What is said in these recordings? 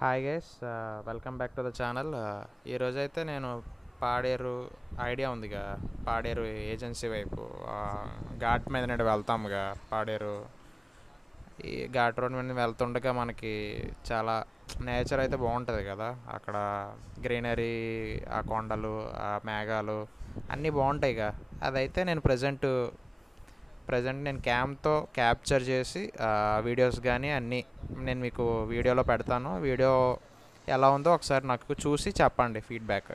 Hi guys, welcome back to the channel. ఈరోజైతే నేను Paderu idea ఉందిగా, పాడేరు ఏజెన్సీ వైపు ఘాట్ మీద నుండి వెళ్తాముగా. పాడేరు ఈ ఘాట్ రోడ్ మీద వెళ్తుండగా మనకి చాలా నేచర్ అయితే బాగుంటుంది కదా. అక్కడ గ్రీనరీ, ఆ కొండలు, ఆ మేఘాలు అన్నీ బాగుంటాయిగా. అదైతే నేను ప్రజెంట్ నేను క్యామ్తో క్యాప్చర్ చేసి వీడియోస్ కానీ అన్నీ నేను మీకు వీడియోలో పెడతాను. వీడియో ఎలా ఉందో ఒకసారి నాకు చూసి చెప్పండి ఫీడ్బ్యాక్.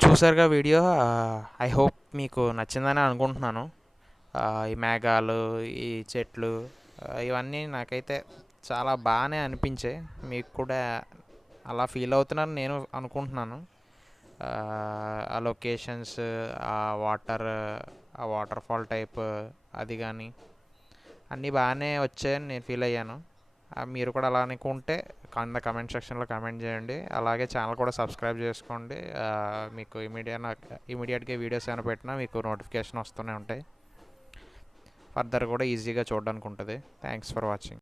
చూసారుగా వీడియో. ఐ హోప్ మీకు నచ్చిందని అనుకుంటున్నాను. ఈ మేఘాలు, ఈ చెట్లు, ఇవన్నీ నాకైతే చాలా బాగానే అనిపించాయి. మీకు కూడా అలా ఫీల్ అవుతున్నారని నేను అనుకుంటున్నాను. ఆ లొకేషన్స్, ఆ వాటర్, ఆ వాటర్ ఫాల్ టైప్ అది కానీ అన్నీ బాగానే వచ్చాయని నేను ఫీల్ అయ్యాను. మీరు కూడా అలా అనుకుంటే కింద కమెంట్ సెక్షన్లో కమెంట్ చేయండి. అలాగే ఛానల్ కూడా సబ్స్క్రైబ్ చేసుకోండి. మీకు ఇమీడియట్గా వీడియోస్ ఏమైనా పెట్టినా మీకు నోటిఫికేషన్ వస్తూనే ఉంటాయి. ఫర్దర్ కూడా ఈజీగా చూడడానికి ఉంటుంది. Thanks for watching.